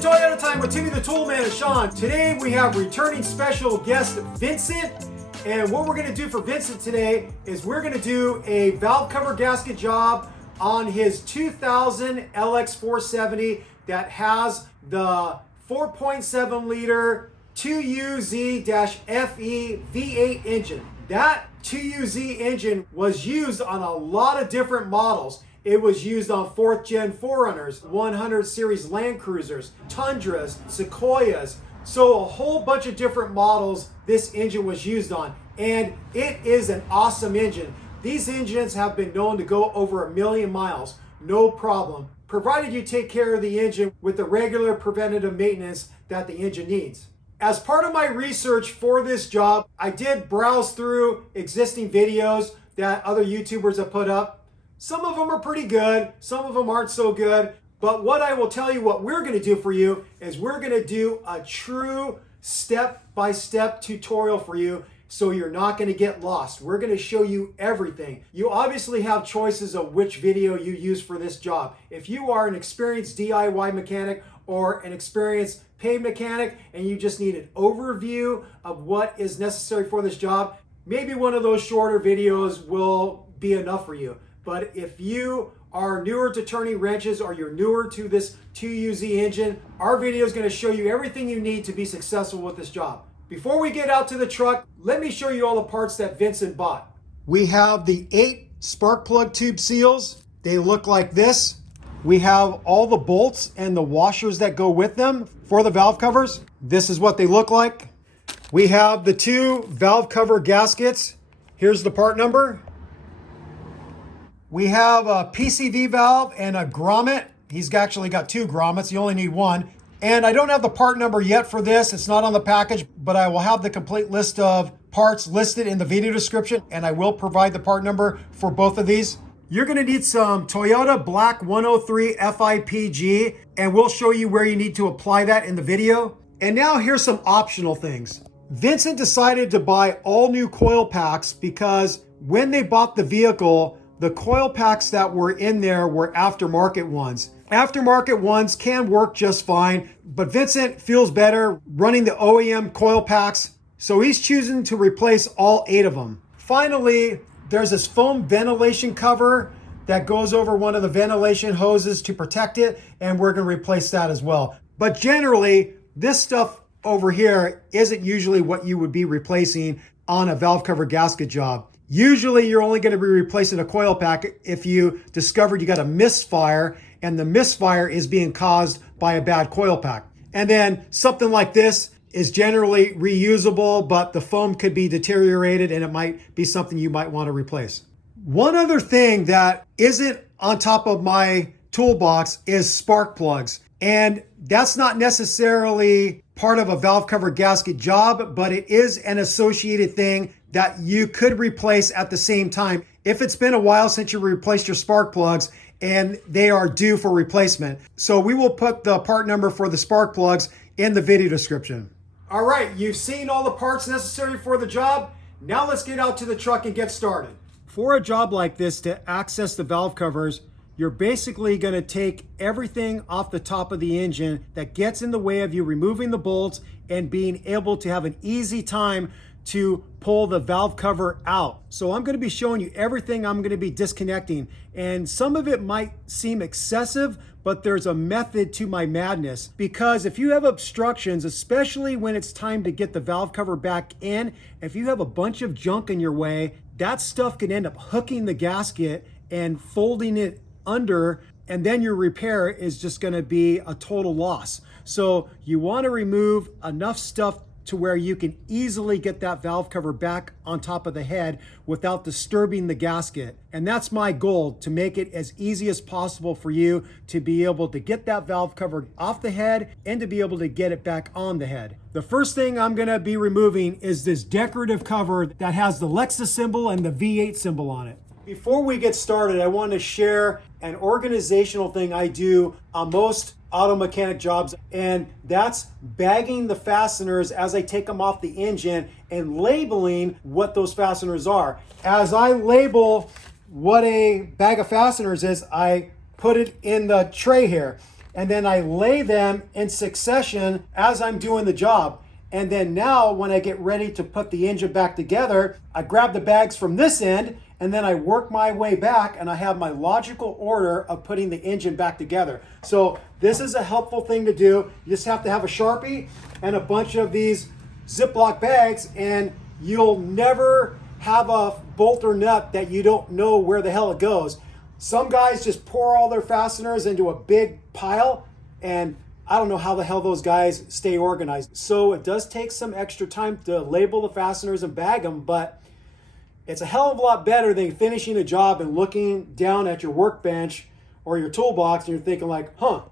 to Toyota Time with Timmy the Toolman and Sean. Today we have returning special guest Vincent. And what we're going to do for Vincent today is we're going to do a valve cover gasket job on his 2000 LX 470 that has the 4.7 liter 2UZ-FE V8 engine. That 2UZ engine was used on a lot of different models. It was used on 4th gen 4Runners, 100 series Land Cruisers, Tundras, Sequoias. So a whole bunch of different models this engine was used on. And it is an awesome engine. These engines have been known to go over 1 million miles, no problem, provided you take care of the engine with the regular preventative maintenance that the engine needs. As part of my research for this job, I did browse through existing videos that other YouTubers have put up. Some of them are pretty good, some of them aren't so good, but what I will tell you, what we're gonna do for you is we're gonna do a true step-by-step tutorial for you so you're not gonna get lost. We're gonna show you everything. You obviously have choices of which video you use for this job. If you are an experienced DIY mechanic or an experienced paid mechanic and you just need an overview of what is necessary for this job, maybe one of those shorter videos will be enough for you. But if you are newer to turning wrenches or you're newer to this 2UZ engine, our video is going to show you everything you need to be successful with this job. Before we get out to the truck, let me show you all the parts that Vincent bought. We have the 8 spark plug tube seals. They look like this. We have all the bolts and the washers that go with them for the valve covers. This is what they look like. We have the 2 valve cover gaskets. Here's the part number. We have a PCV valve and a grommet. He's actually got 2 grommets. You only need 1. And I don't have the part number yet for this. It's not on the package, but I will have the complete list of parts listed in the video description, and I will provide the part number for both of these. You're gonna need some Toyota Black 103 FIPG, and we'll show you where you need to apply that in the video. And now here's some optional things. Vincent decided to buy all new coil packs because when they bought the vehicle, the coil packs that were in there were aftermarket ones. Aftermarket ones can work just fine, but Vincent feels better running the OEM coil packs, so he's choosing to replace all 8 of them. Finally, there's this foam ventilation cover that goes over one of the ventilation hoses to protect it, and we're gonna replace that as well. But generally, this stuff over here isn't usually what you would be replacing on a valve cover gasket job. Usually you're only going to be replacing a coil pack if you discovered you got a misfire and the misfire is being caused by a bad coil pack. And then something like this is generally reusable, but the foam could be deteriorated and it might be something you might want to replace. One other thing that isn't on top of my toolbox is spark plugs. And that's not necessarily part of a valve cover gasket job, but it is an associated thing that you could replace at the same time if it's been a while since you replaced your spark plugs and they are due for replacement. So we will put the part number for the spark plugs in the video description. All right, you've seen all the parts necessary for the job. Now let's get out to the truck and get started. For a job like this, to access the valve covers, you're basically going to take everything off the top of the engine that gets in the way of you removing the bolts and being able to have an easy time to pull the valve cover out. So I'm going to be showing you everything I'm going to be disconnecting, and some of it might seem excessive, but there's a method to my madness, because if you have obstructions, especially when it's time to get the valve cover back in, if you have a bunch of junk in your way, that stuff can end up hooking the gasket and folding it under, and then your repair is just going to be a total loss. So you want to remove enough stuff to where you can easily get that valve cover back on top of the head without disturbing the gasket. And that's my goal, to make it as easy as possible for you to be able to get that valve cover off the head and to be able to get it back on the head. The first thing I'm gonna be removing is this decorative cover that has the Lexus symbol and the V8 symbol on it. Before we get started, I want to share an organizational thing I do on most auto mechanic jobs, and that's bagging the fasteners as I take them off the engine and labeling what those fasteners are. As I label what a bag of fasteners is, I put it in the tray here. and then I lay them in succession as I'm doing the job. And then now when I get ready to put the engine back together, I grab the bags from this end and then I work my way back and I have my logical order of putting the engine back together. So this is a helpful thing to do. You just have to have a Sharpie and a bunch of these Ziploc bags and you'll never have a bolt or nut that you don't know where the hell it goes. Some guys just pour all their fasteners into a big pile, and I don't know how the hell those guys stay organized. So it does take some extra time to label the fasteners and bag them, but it's a hell of a lot better than finishing a job and looking down at your workbench or your toolbox and you're thinking like, I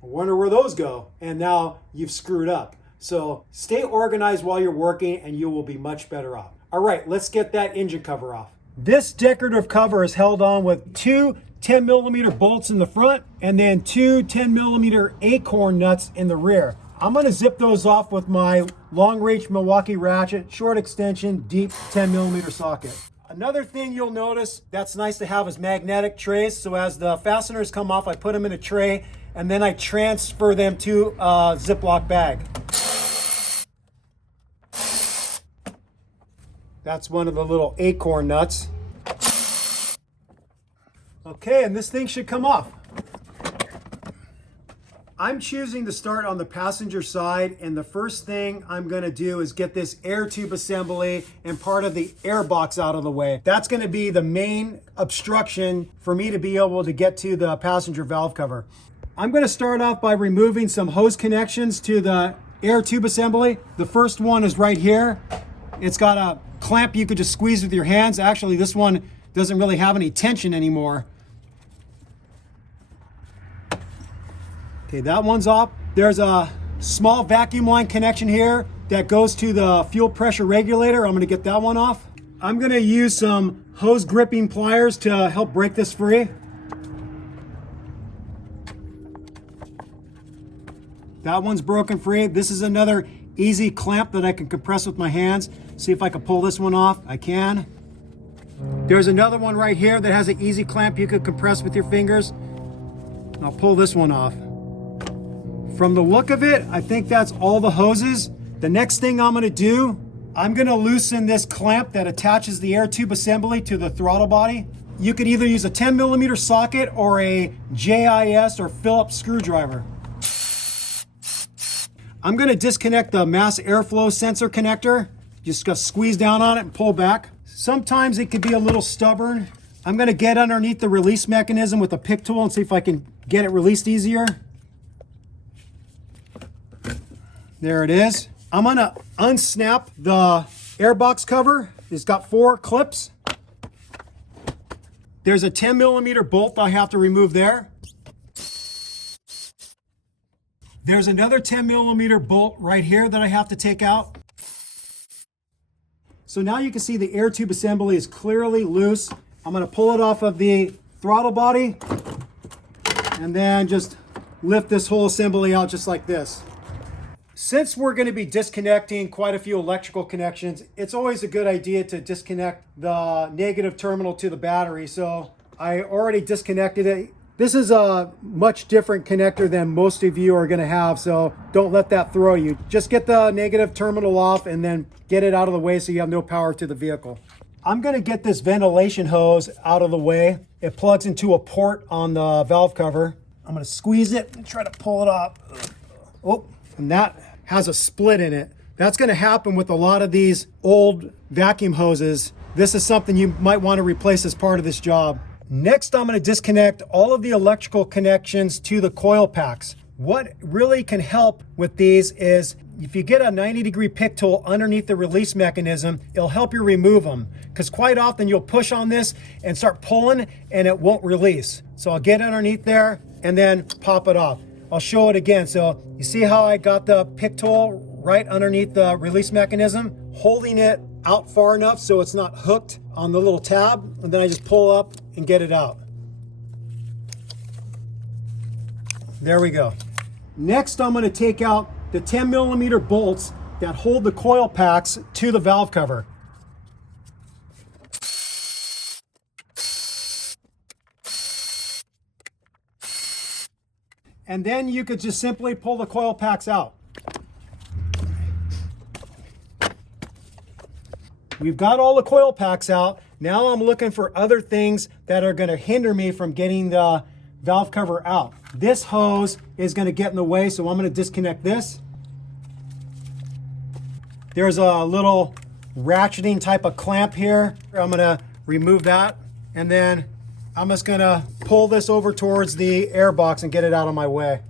wonder where those go. And now you've screwed up. So stay organized while you're working and you will be much better off. All right, let's get that engine cover off. This decorative cover is held on with two 10mm bolts in the front and then two 10mm acorn nuts in the rear. I'm going to zip those off with my long reach Milwaukee ratchet, short extension, deep 10mm socket. Another thing you'll notice that's nice to have is magnetic trays. So as the fasteners come off, I put them in a tray and then I transfer them to a Ziploc bag. That's one of the little acorn nuts. Okay, and this thing should come off. I'm choosing to start on the passenger side, and the first thing I'm gonna do is get this air tube assembly and part of the air box out of the way. That's gonna be the main obstruction for me to be able to get to the passenger valve cover. I'm gonna start off by removing some hose connections to the air tube assembly. The first one is right here. It's got a clamp you could just squeeze with your hands. Actually, this one doesn't really have any tension anymore. Okay, that one's off. There's a small vacuum line connection here that goes to the fuel pressure regulator. I'm gonna get that one off. I'm gonna use some hose gripping pliers to help break this free. That one's broken free. This is another easy clamp that I can compress with my hands. See if I can pull this one off. I can. There's another one right here that has an easy clamp you could compress with your fingers. I'll pull this one off. From the look of it, I think that's all the hoses. The next thing I'm gonna do, I'm gonna loosen this clamp that attaches the air tube assembly to the throttle body. You could either use a 10mm socket or a JIS or Phillips screwdriver. I'm gonna disconnect the mass airflow sensor connector. Just gotta squeeze down on it and pull back. Sometimes it could be a little stubborn. I'm gonna get underneath the release mechanism with a pick tool and see if I can get it released easier. There it is. I'm gonna unsnap the airbox cover. It's got 4 clips. There's a 10mm bolt I have to remove there. There's another 10mm bolt right here that I have to take out. So now you can see the air tube assembly is clearly loose. I'm gonna pull it off of the throttle body and then just lift this whole assembly out just like this. Since we're going to be disconnecting quite a few electrical connections, it's always a good idea to disconnect the negative terminal to the battery. So I already disconnected it. This is a much different connector than most of you are going to have, so don't let that throw you. Just get the negative terminal off and then get it out of the way so you have no power to the vehicle. I'm going to get this ventilation hose out of the way. It plugs into a port on the valve cover. I'm going to squeeze it and try to pull it off. Oh, and that has a split in it. That's going to happen with a lot of these old vacuum hoses. This is something you might want to replace as part of this job. Next, I'm going to disconnect all of the electrical connections to the coil packs. What really can help with these is if you get a 90-degree pick tool underneath the release mechanism, it'll help you remove them. Because quite often you'll push on this and start pulling and it won't release. So I'll get underneath there and then pop it off. I'll show it again. So you see how I got the pick tool right underneath the release mechanism, holding it out far enough so it's not hooked on the little tab, and then I just pull up and get it out. There we go. Next, I'm going to take out the 10mm bolts that hold the coil packs to the valve cover. and then you could just simply pull the coil packs out. We've got all the coil packs out. Now I'm looking for other things that are going to hinder me from getting the valve cover out. This hose is going to get in the way, so I'm going to disconnect this. There's a little ratcheting type of clamp here. I'm going to remove that, and then I'm just going to pull this over towards the air box and get it out of my way.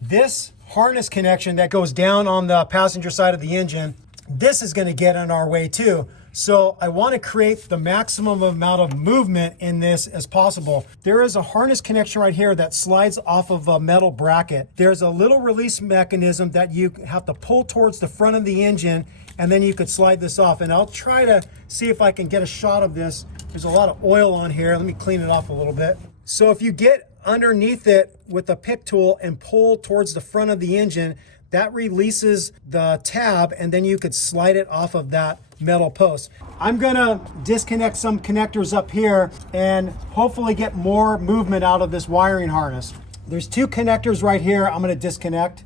This harness connection that goes down on the passenger side of the engine, this is going to get in our way too. So I want to create the maximum amount of movement in this as possible. There is a harness connection right here that slides off of a metal bracket. There's a little release mechanism that you have to pull towards the front of the engine, and then you could slide this off. And I'll try to see if I can get a shot of this. There's a lot of oil on here. Let me clean it off a little bit. So if you get underneath it with a pick tool and pull towards the front of the engine, that releases the tab, and then you could slide it off of that metal post. I'm gonna disconnect some connectors up here and hopefully get more movement out of this wiring harness. There's two connectors right here I'm gonna disconnect.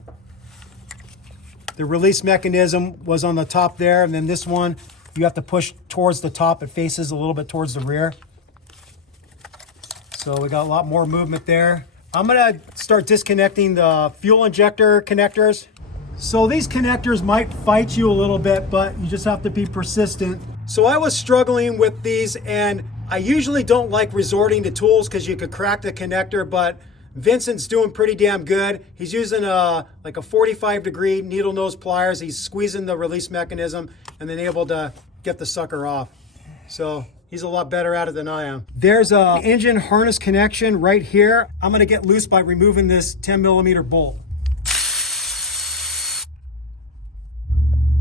The release mechanism was on the top there, and then this one, you have to push towards the top. It faces a little bit towards the rear. So we got a lot more movement there. I'm gonna start disconnecting the fuel injector connectors. So these connectors might fight you a little bit, but you just have to be persistent. So I was struggling with these, and I usually don't like resorting to tools because you could crack the connector, but Vincent's doing pretty damn good. He's using like a 45-degree needle nose pliers. He's squeezing the release mechanism and then able to get the sucker off. So he's a lot better at it than I am. There's an engine harness connection right here. I'm gonna get loose by removing this 10mm bolt.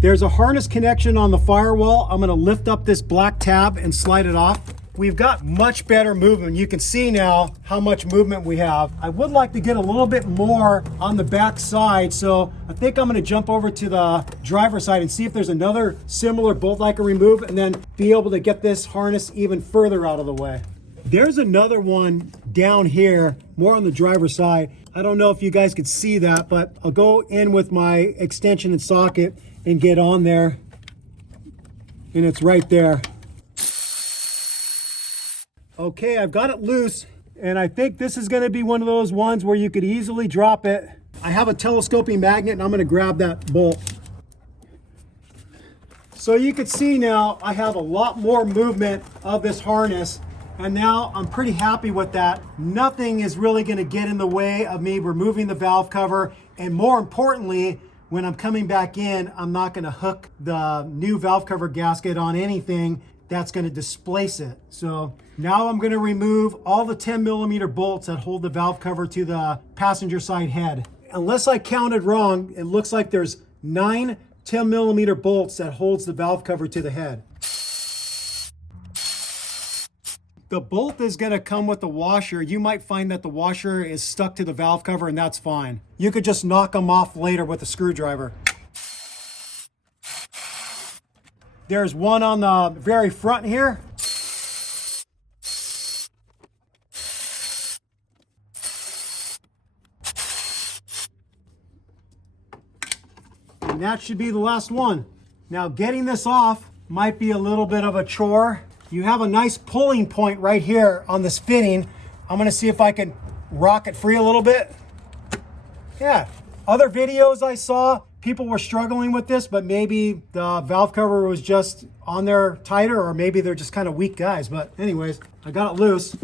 There's a harness connection on the firewall. I'm gonna lift up this black tab and slide it off. We've got much better movement. You can see now how much movement we have. I would like to get a little bit more on the back side, so I think I'm gonna jump over to the driver's side and see if there's another similar bolt I can remove, and then be able to get this harness even further out of the way. There's another one down here, more on the driver's side. I don't know if you guys could see that, but I'll go in with my extension and socket and get on there, and it's right there. Okay, I've got it loose, and I think this is gonna be one of those ones where you could easily drop it. I have a telescoping magnet, and I'm gonna grab that bolt. So you can see now I have a lot more movement of this harness, and now I'm pretty happy with that. Nothing is really gonna get in the way of me removing the valve cover, and more importantly, when I'm coming back in, I'm not gonna hook the new valve cover gasket on anything that's gonna displace it. So now I'm gonna remove all the 10mm bolts that hold the valve cover to the passenger side head. Unless I counted wrong, it looks like there's 9 10mm bolts that holds the valve cover to the head. The bolt is gonna come with the washer. You might find that the washer is stuck to the valve cover, and that's fine. You could just knock them off later with a screwdriver. There's one on the very front here. And that should be the last one. Now getting this off might be a little bit of a chore. You have a nice pulling point right here on this fitting. I'm gonna see if I can rock it free a little bit. Yeah, other videos I saw, people were struggling with this, but maybe the valve cover was just on there tighter, or maybe they're just kind of weak guys. But anyways, I got it loose.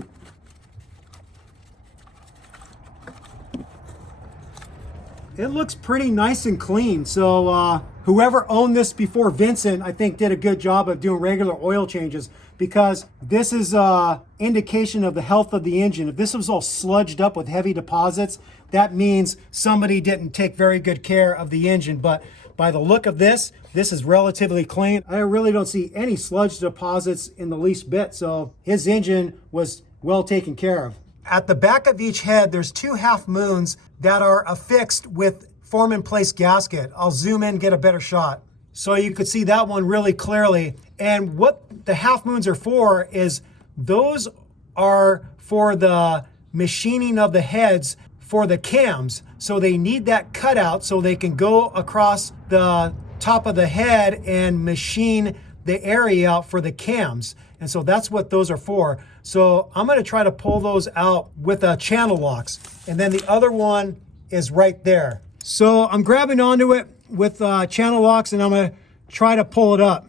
It looks pretty nice and clean. So whoever owned this before Vincent, I think did a good job of doing regular oil changes, because this is an indication of the health of the engine. If this was all sludged up with heavy deposits, that means somebody didn't take very good care of the engine. But by the look of this, this is relatively clean. I really don't see any sludge deposits in the least bit. So his engine was well taken care of. At the back of each head, there's 2 half moons that are affixed with form-in-place gasket. I'll zoom in, get a better shot. So you could see that one really clearly. And what the half moons are for is those are for the machining of the heads for the cams. So they need that cutout so they can go across the top of the head and machine the area out for the cams. And so that's what those are for. So I'm gonna try to pull those out with channel locks. And then the other one is right there. So I'm grabbing onto it with channel locks and I'm gonna try to pull it up.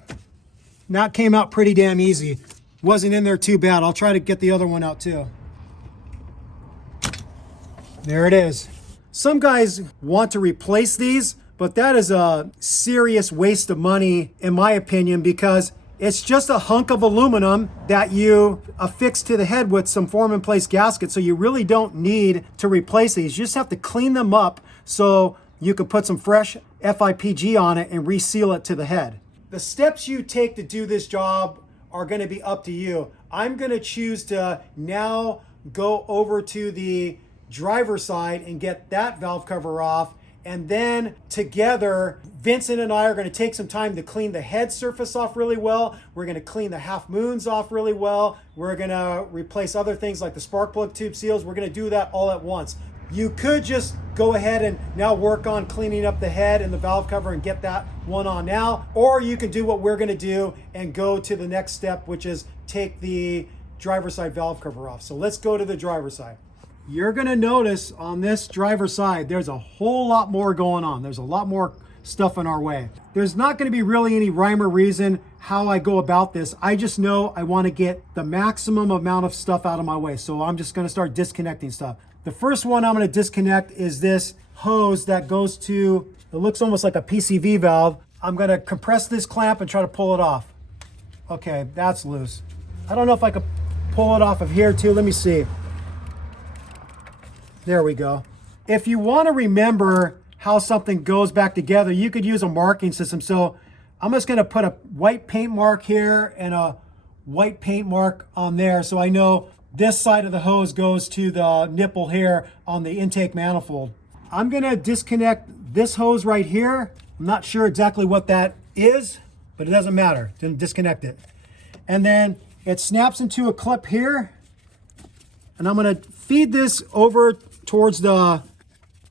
And that came out pretty damn easy. Wasn't in there too bad. I'll try to get the other one out too. There it is. Some guys want to replace these, but that is a serious waste of money in my opinion, because it's just a hunk of aluminum that you affix to the head with some form and place gasket. So you really don't need to replace these. You just have to clean them up so you can put some fresh FIPG on it and reseal it to the head. The steps you take to do this job are going to be up to you. I'm going to choose to now go over to the driver's side and get that valve cover off. And then together, Vincent and I are going to take some time to clean the head surface off really well. We're going to clean the half moons off really well. We're going to replace other things like the spark plug tube seals. We're going to do that all at once. You could just go ahead and now work on cleaning up the head and the valve cover and get that one on now. Or you can do what we're going to do and go to the next step, which is take the driver's side valve cover off. So let's go to the driver's side. You're going to notice on this driver's side, there's a whole lot more going on. There's a lot more stuff in our way. There's not going to be really any rhyme or reason how I go about this. I just know I want to get the maximum amount of stuff out of my way. So I'm just going to start disconnecting stuff. The first one I'm going to disconnect is this hose that goes to, it looks almost like a PCV valve. I'm going to compress this clamp and try to pull it off. Okay, that's loose. I don't know if I could pull it off of here too. Let me see. There we go. If you want to remember how something goes back together, you could use a marking system. So I'm just going to put a white paint mark here and a white paint mark on there. So I know this side of the hose goes to the nipple here on the intake manifold. I'm going to disconnect this hose right here. I'm not sure exactly what that is, but it doesn't matter. Then disconnect it. And then it snaps into a clip here. And I'm going to feed this over towards the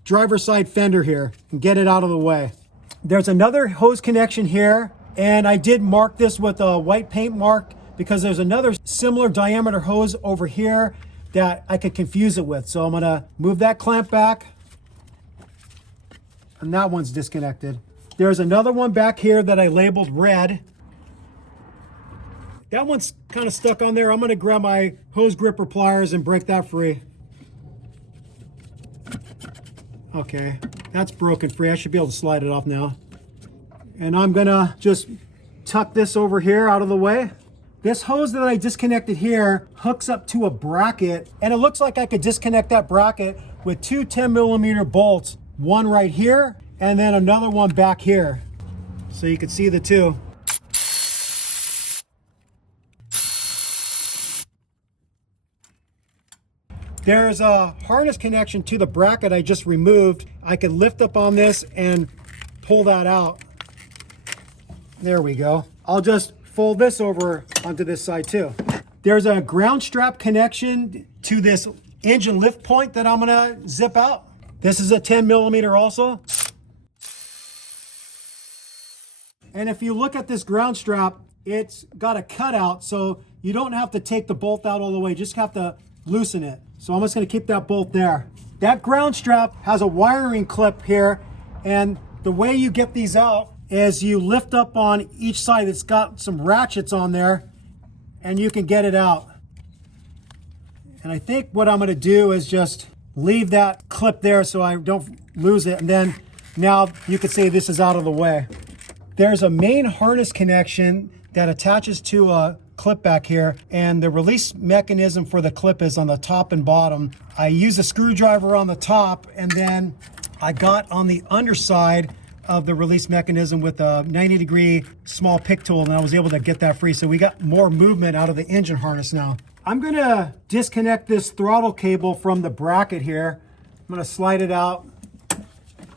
driver's side fender here and get it out of the way. There's another hose connection here, and I did mark this with a white paint mark because there's another similar diameter hose over here that I could confuse it with. So I'm gonna move that clamp back, and that one's disconnected. There's another one back here that I labeled red. That one's kind of stuck on there. I'm gonna grab my hose gripper pliers and break that free. Okay, that's broken free. I should be able to slide it off now. And I'm gonna just tuck this over here out of the way. This hose that I disconnected here hooks up to a bracket, and it looks like I could disconnect that bracket with two 10mm bolts, one right here and then another one back here. So you can see the two. There's a harness connection to the bracket I just removed. I can lift up on this and pull that out. There we go. I'll just fold this over onto this side too. There's a ground strap connection to this engine lift point that I'm gonna zip out. This is a 10mm also. And if you look at this ground strap, it's got a cutout, so you don't have to take the bolt out all the way, just have to loosen it. So I'm just gonna keep that bolt there. That ground strap has a wiring clip here, and the way you get these out is you lift up on each side. It's got some ratchets on there, and you can get it out. And I think what I'm gonna do is just leave that clip there so I don't lose it, and then now you could say this is out of the way. There's a main harness connection that attaches to a clip back here, and the release mechanism for the clip is on the top and bottom. I use a screwdriver on the top, and then I got on the underside of the release mechanism with a 90-degree small pick tool, and I was able to get that free. So we got more movement out of the engine harness now. I'm gonna disconnect this throttle cable from the bracket here. I'm gonna slide it out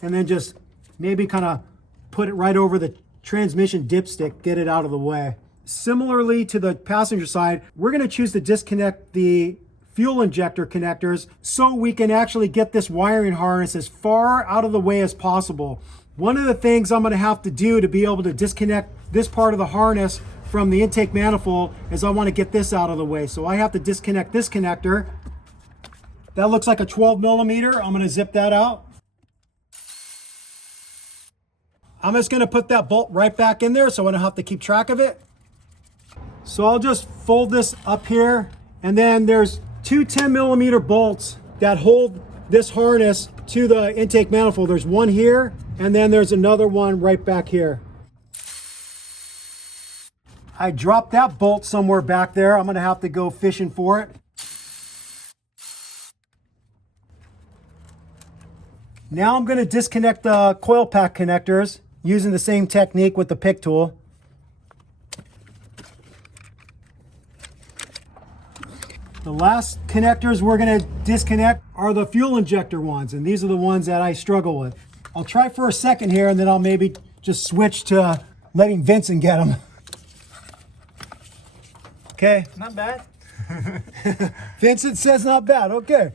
and then just maybe kind of put it right over the transmission dipstick, get it out of the way. Similarly to the passenger side, we're gonna choose to disconnect the fuel injector connectors so we can actually get this wiring harness as far out of the way as possible. One of the things I'm going to have to do to be able to disconnect this part of the harness from the intake manifold is I want to get this out of the way. So I have to disconnect this connector. That looks like a 12 millimeter. I'm going to zip that out. I'm just going to put that bolt right back in there so I don't have to keep track of it. So I'll just fold this up here, and then there's two 10 millimeter bolts that hold this harness to the intake manifold. There's one here, and then there's another one right back here. I dropped that bolt somewhere back there. I'm going to have to go fishing for it. Now I'm going to disconnect the coil pack connectors using the same technique with the pick tool. The last connectors we're going to disconnect are the fuel injector ones, and these are the ones that I struggle with. I'll try for a second here, and then I'll maybe just switch to letting Vincent get them. Okay. Not bad. Vincent says not bad. Okay.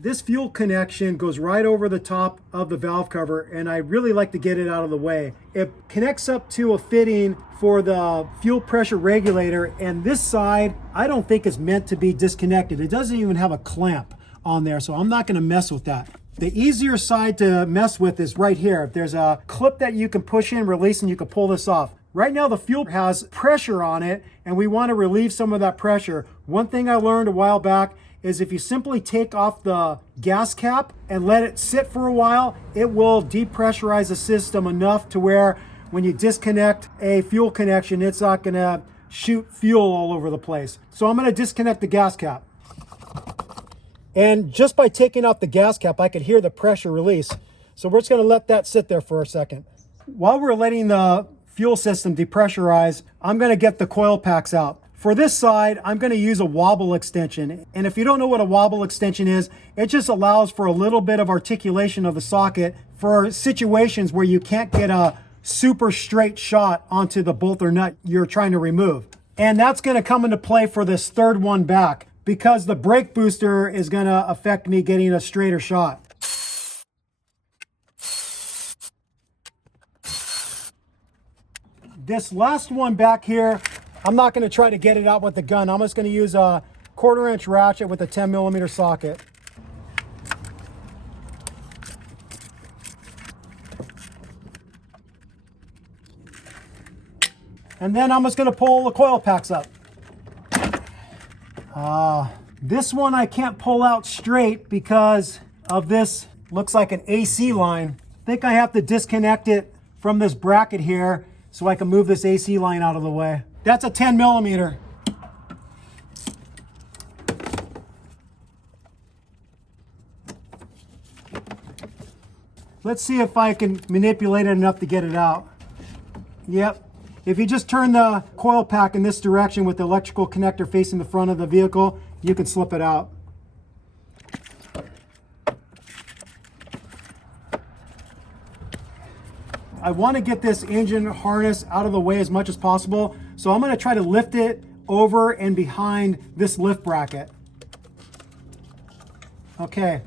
This fuel connection goes right over the top of the valve cover, and I really like to get it out of the way. It connects up to a fitting for the fuel pressure regulator, and this side I don't think is meant to be disconnected. It doesn't even have a clamp on there, so I'm not going to mess with that. The easier side to mess with is right here. There's a clip that you can push in, release, and you can pull this off. Right now the fuel has pressure on it, and we want to relieve some of that pressure. One thing I learned a while back is if you simply take off the gas cap and let it sit for a while, it will depressurize the system enough to where when you disconnect a fuel connection, it's not going to shoot fuel all over the place. So I'm going to disconnect the gas cap. And just by taking off the gas cap, I could hear the pressure release. So we're just going to let that sit there for a second. While we're letting the fuel system depressurize, I'm going to get the coil packs out. For this side, I'm going to use a wobble extension. And if you don't know what a wobble extension is, it just allows for a little bit of articulation of the socket for situations where you can't get a super straight shot onto the bolt or nut you're trying to remove. And that's going to come into play for this third one back because the brake booster is going to affect me getting a straighter shot. This last one back here, I'm not going to try to get it out with the gun. I'm just going to use a 1/4 inch ratchet with a 10 millimeter socket. And then I'm just going to pull the coil packs up. This one I can't pull out straight because of this, looks like an AC line. I think I have to disconnect it from this bracket here so I can move this AC line out of the way. That's a 10 millimeter. Let's see if I can manipulate it enough to get it out. Yep. If you just turn the coil pack in this direction with the electrical connector facing the front of the vehicle, you can slip it out. I want to get this engine harness out of the way as much as possible, so I'm going to try to lift it over and behind this lift bracket. Okay,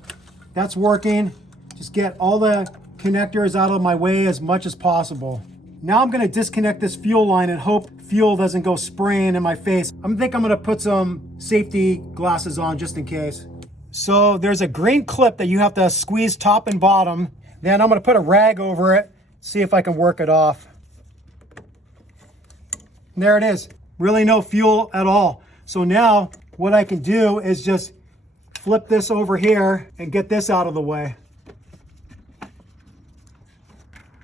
that's working. Just get all the connectors out of my way as much as possible. Now I'm going to disconnect this fuel line and hope fuel doesn't go spraying in my face. I think I'm going to put some safety glasses on just in case. So there's a green clip that you have to squeeze top and bottom. Then I'm going to put a rag over it, see if I can work it off. And there it is. Really no fuel at all. So now what I can do is just flip this over here and get this out of the way.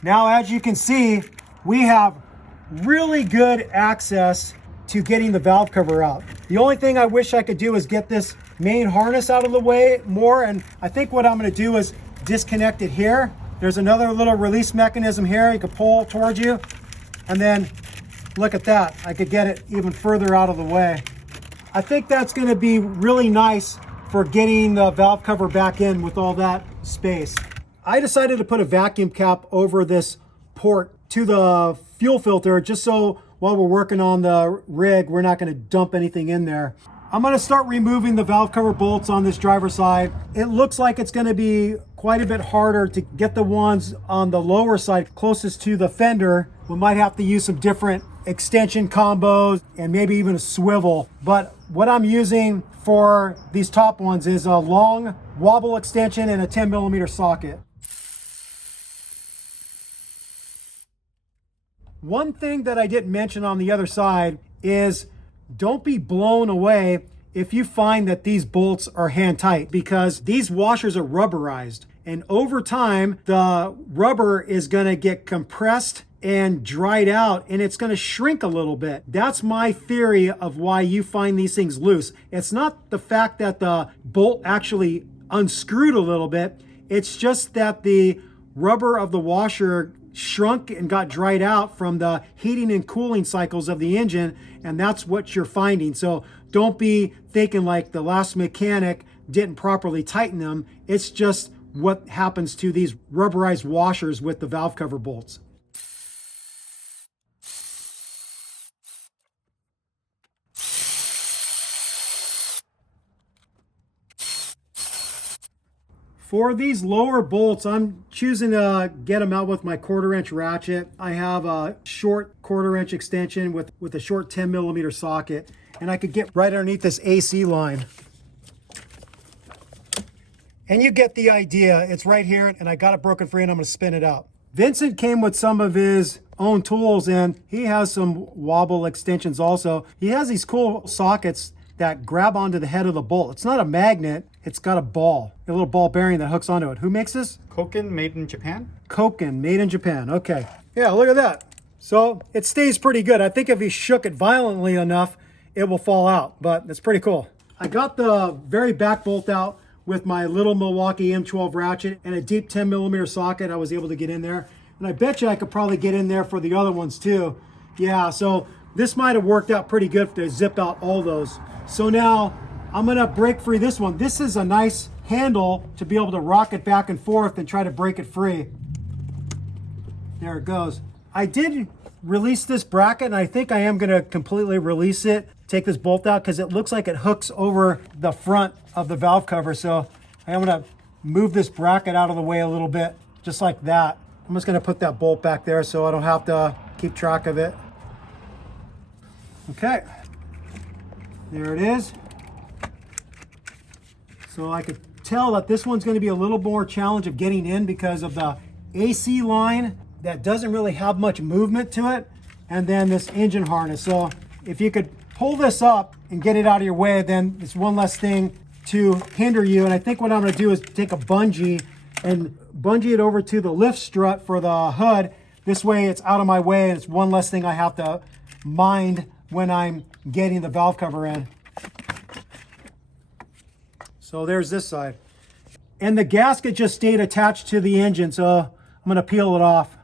Now, as you can see, we have really good access to getting the valve cover out. The only thing I wish I could do is get this main harness out of the way more, and I think what I'm going to do is disconnect it here. There's another little release mechanism here you can pull towards you, and then look at that. I could get it even further out of the way. I think that's going to be really nice for getting the valve cover back in with all that space. I decided to put a vacuum cap over this port to the fuel filter just so while we're working on the rig, we're not going to dump anything in there. I'm going to start removing the valve cover bolts on this driver's side. It looks like it's going to be quite a bit harder to get the ones on the lower side closest to the fender. We might have to use some different extension combos and maybe even a swivel. But what I'm using for these top ones is a long wobble extension and a 10mm socket. One thing that I didn't mention on the other side is don't be blown away if you find that these bolts are hand tight, because these washers are rubberized, and over time the rubber is going to get compressed and dried out, and it's going to shrink a little bit. That's my theory of why you find these things loose. It's not the fact that the bolt actually unscrewed a little bit, it's just that the rubber of the washer shrunk and got dried out from the heating and cooling cycles of the engine, and that's what you're finding. So don't be thinking like the last mechanic didn't properly tighten them. It's just what happens to these rubberized washers with the valve cover bolts. For these lower bolts, I'm choosing to get them out with my 1/4" ratchet. I have a short 1/4" extension with a short 10mm socket, and I could get right underneath this AC line. And you get the idea. It's right here, and I got it broken free, and I'm going to spin it out. Vincent came with some of his own tools, and he has some wobble extensions also. He has these cool sockets that grab onto the head of the bolt. It's not a magnet, it's got a ball, a little ball bearing that hooks onto it. Who makes this? Koken, made in Japan. Koken, made in Japan, okay. Yeah, look at that. So it stays pretty good. I think if he shook it violently enough, it will fall out, but it's pretty cool. I got the very back bolt out with my little Milwaukee M12 ratchet and a deep 10mm socket. I was able to get in there. And I bet you I could probably get in there for the other ones too. Yeah, so this might have worked out pretty good to zip out all those. So now I'm gonna break free this one. This is a nice handle to be able to rock it back and forth and try to break it free. There it goes. I did release this bracket, and I think I am gonna completely release it, take this bolt out, because it looks like it hooks over the front of the valve cover. So I am gonna move this bracket out of the way a little bit, just like that. I'm just gonna put that bolt back there so I don't have to keep track of it. Okay. There it is. So I could tell that this one's going to be a little more challenge of getting in because of the AC line that doesn't really have much movement to it, and then this engine harness. So if you could pull this up and get it out of your way, then it's one less thing to hinder you. And I think what I'm going to do is take a bungee and bungee it over to the lift strut for the hood. This way it's out of my way, and it's one less thing I have to mind when I'm getting the valve cover in. So there's this side. And the gasket just stayed attached to the engine, so I'm gonna peel it off.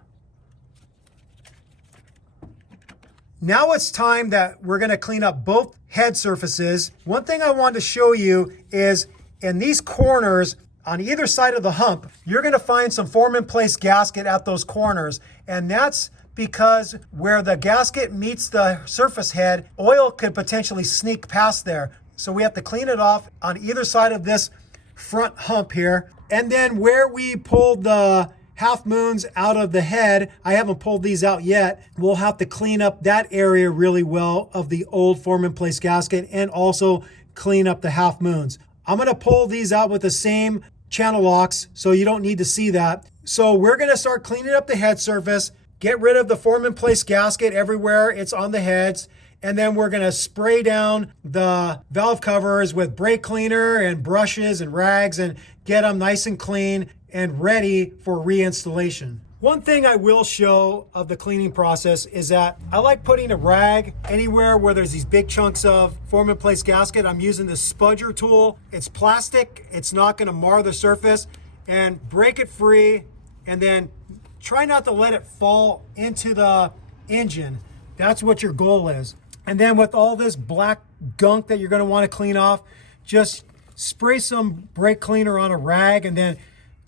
Now it's time that we're gonna clean up both head surfaces. One thing I wanted to show you is in these corners on either side of the hump, you're gonna find some form-in-place gasket at those corners, and that's because where the gasket meets the surface head, oil could potentially sneak past there. So we have to clean it off on either side of this front hump here. And then where we pulled the half moons out of the head, I haven't pulled these out yet. We'll have to clean up that area really well of the old form-in-place gasket, and also clean up the half moons. I'm gonna pull these out with the same channel locks, so you don't need to see that. So we're gonna start cleaning up the head surface, get rid of the form-in-place gasket everywhere it's on the heads, and then we're gonna spray down the valve covers with brake cleaner and brushes and rags and get them nice and clean and ready for reinstallation. One thing I will show of the cleaning process is that I like putting a rag anywhere where there's these big chunks of form-in-place gasket. I'm using this spudger tool. It's plastic, it's not gonna mar the surface, and break it free, and then try not to let it fall into the engine. That's what your goal is. And then with all this black gunk that you're gonna wanna clean off, just spray some brake cleaner on a rag, and then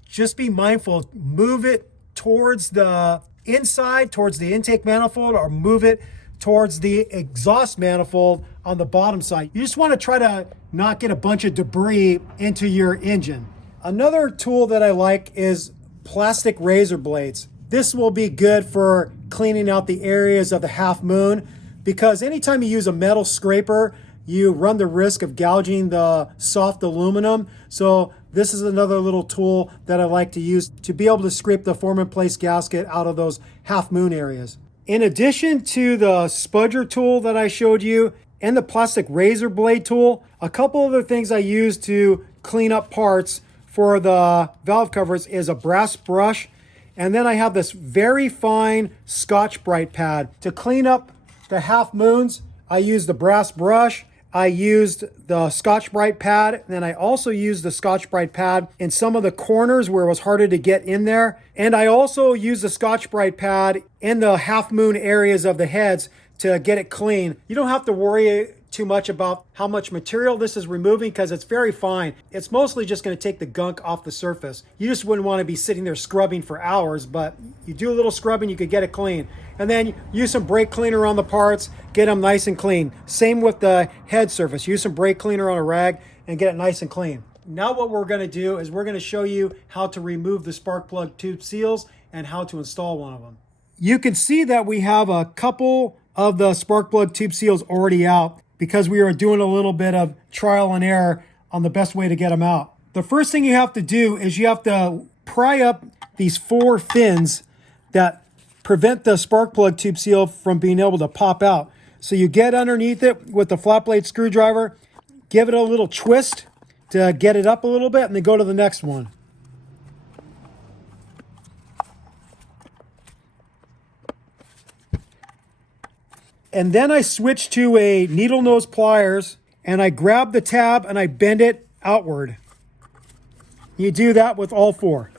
just be mindful, move it towards the inside, towards the intake manifold, or move it towards the exhaust manifold on the bottom side. You just want to try to not get a bunch of debris into your engine. Another tool that I like is plastic razor blades. This will be good for cleaning out the areas of the half moon, because anytime you use a metal scraper, you run the risk of gouging the soft aluminum. So this is another little tool that I like to use to be able to scrape the form in place gasket out of those half moon areas. In addition to the spudger tool that I showed you and the plastic razor blade tool, a couple other things I use to clean up parts for the valve covers is a brass brush, and then I have this very fine Scotch-Brite pad. To clean up the half moons, I use the brass brush, I used the Scotch-Brite pad, and then I also used the Scotch-Brite pad in some of the corners where it was harder to get in there. And I also used the Scotch-Brite pad in the half moon areas of the heads to get it clean. You don't have to worry too much about how much material this is removing because it's very fine. It's mostly just going to take the gunk off the surface. You just wouldn't want to be sitting there scrubbing for hours, but you do a little scrubbing, you could get it clean. And then use some brake cleaner on the parts, get them nice and clean. Same with the head surface. Use some brake cleaner on a rag and get it nice and clean. Now what we're going to do is we're going to show you how to remove the spark plug tube seals and how to install one of them. You can see that we have a couple of the spark plug tube seals already out because we are doing a little bit of trial and error on the best way to get them out. The first thing you have to do is you have to pry up these 4 fins that prevent the spark plug tube seal from being able to pop out. So you get underneath it with the flat blade screwdriver, give it a little twist to get it up a little bit, and then go to the next one. And then I switch to a needle nose pliers and I grab the tab and I bend it outward. You do that with all 4.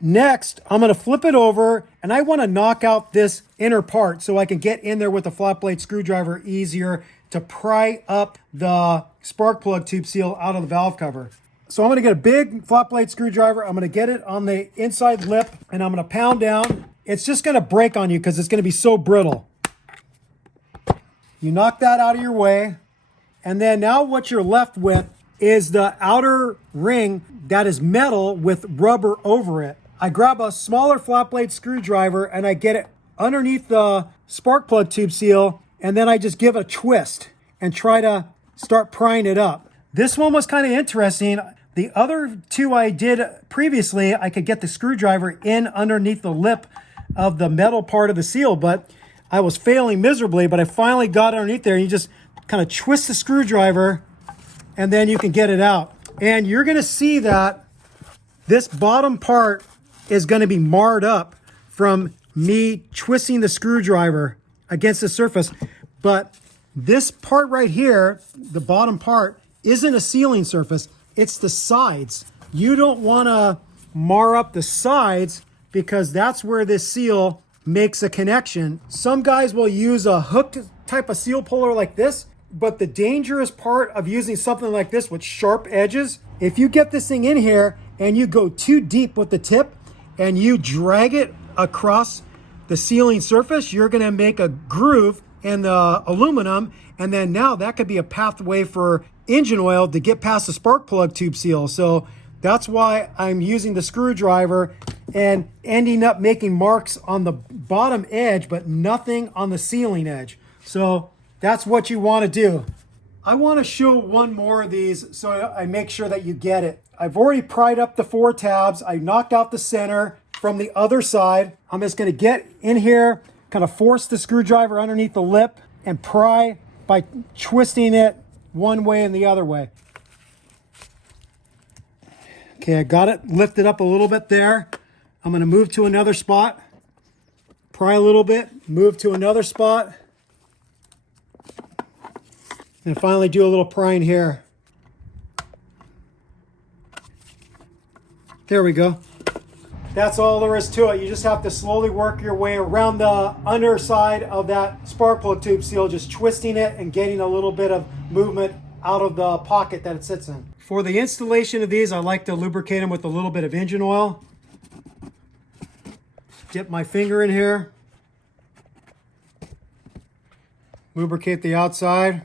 Next, I'm going to flip it over and I want to knock out this inner part so I can get in there with a flat blade screwdriver easier to pry up the spark plug tube seal out of the valve cover. So I'm going to get a big flat blade screwdriver. I'm going to get it on the inside lip and I'm going to pound down. It's just going to break on you because it's going to be so brittle. You knock that out of your way. And then now what you're left with is the outer ring that is metal with rubber over it. I grab a smaller flat blade screwdriver and I get it underneath the spark plug tube seal, and then I just give it a twist and try to start prying it up. This one was kind of interesting. The other 2 I did previously, I could get the screwdriver in underneath the lip of the metal part of the seal, but I was failing miserably, but I finally got underneath there, and you just kind of twist the screwdriver and then you can get it out. And you're going to see that this bottom part is going to be marred up from me twisting the screwdriver against the surface. But this part right here, the bottom part, isn't a sealing surface. It's the sides. You don't want to mar up the sides because that's where this seal makes a connection. Some guys will use a hooked type of seal puller like this, but the dangerous part of using something like this with sharp edges, if you get this thing in here and you go too deep with the tip and you drag it across the sealing surface, you're going to make a groove in the aluminum, and then now that could be a pathway for engine oil to get past the spark plug tube seal. So that's why I'm using the screwdriver and ending up making marks on the bottom edge, but nothing on the sealing edge. So that's what you want to do. I want to show one more of these so I make sure that you get it. I've already pried up the 4 tabs. I knocked out the center from the other side. I'm just going to get in here, kind of force the screwdriver underneath the lip and pry by twisting it one way and the other way. Okay, I got it lifted up a little bit there. I'm going to move to another spot, pry a little bit, move to another spot, and finally do a little prying here. There we go. That's all there is to it. You just have to slowly work your way around the underside of that spark plug tube seal, just twisting it and getting a little bit of movement out of the pocket that it sits in. For the installation of these, I like to lubricate them with a little bit of engine oil. Dip my finger in here. Lubricate the outside.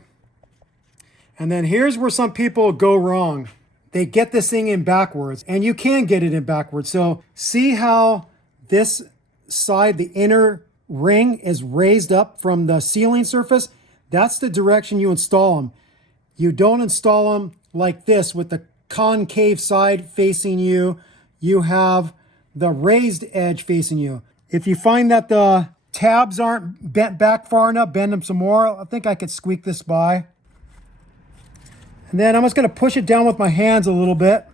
And then here's where some people go wrong. They get this thing in backwards, and you can get it in backwards. So see how this side, the inner ring, is raised up from the sealing surface? That's the direction you install them. You don't install them like this with the concave side facing you. You have the raised edge facing you. If you find that the tabs aren't bent back far enough, bend them some more. I think I could squeak this by. And then I'm just going to push it down with my hands a little bit.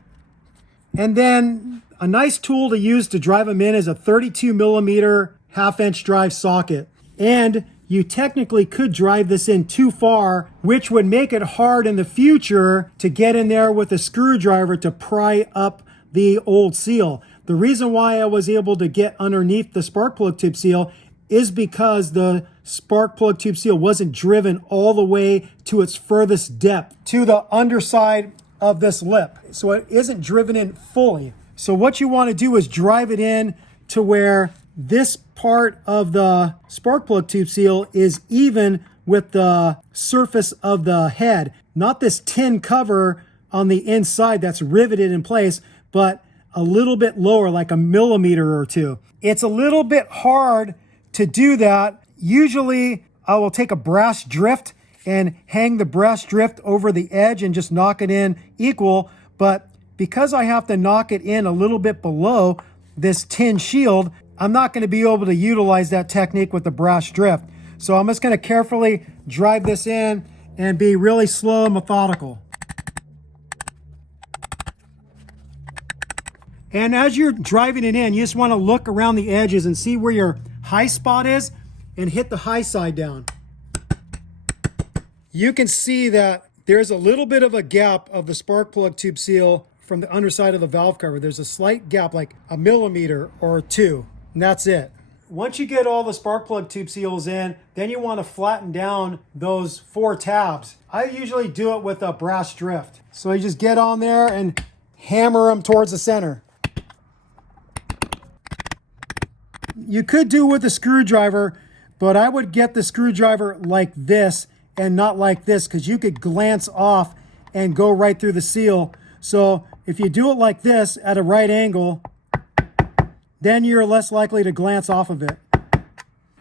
And then a nice tool to use to drive them in is a 32 millimeter half-inch drive socket. And you technically could drive this in too far, which would make it hard in the future to get in there with a screwdriver to pry up the old seal. The reason why I was able to get underneath the spark plug tube seal is because the spark plug tube seal wasn't driven all the way to its furthest depth, to the underside of this lip. So it isn't driven in fully. So what you want to do is drive it in to where this part of the spark plug tube seal is even with the surface of the head. Not this tin cover on the inside that's riveted in place, but a little bit lower, like a millimeter or two. It's a little bit hard to do that. Usually I will take a brass drift and hang the brass drift over the edge and just knock it in equal. But because I have to knock it in a little bit below this tin shield, I'm not going to be able to utilize that technique with the brass drift. So I'm just going to carefully drive this in and be really slow and methodical. And as you're driving it in, you just want to look around the edges and see where your high spot is and hit the high side down. You can see that there's a little bit of a gap of the spark plug tube seal from the underside of the valve cover. There's a slight gap, like a millimeter or two, and that's it. Once you get all the spark plug tube seals in, then you want to flatten down those 4 tabs. I usually do it with a brass drift. So you just get on there and hammer them towards the center. You could do it with a screwdriver, but I would get the screwdriver like this and not like this, because you could glance off and go right through the seal. So if you do it like this at a right angle, then you're less likely to glance off of it.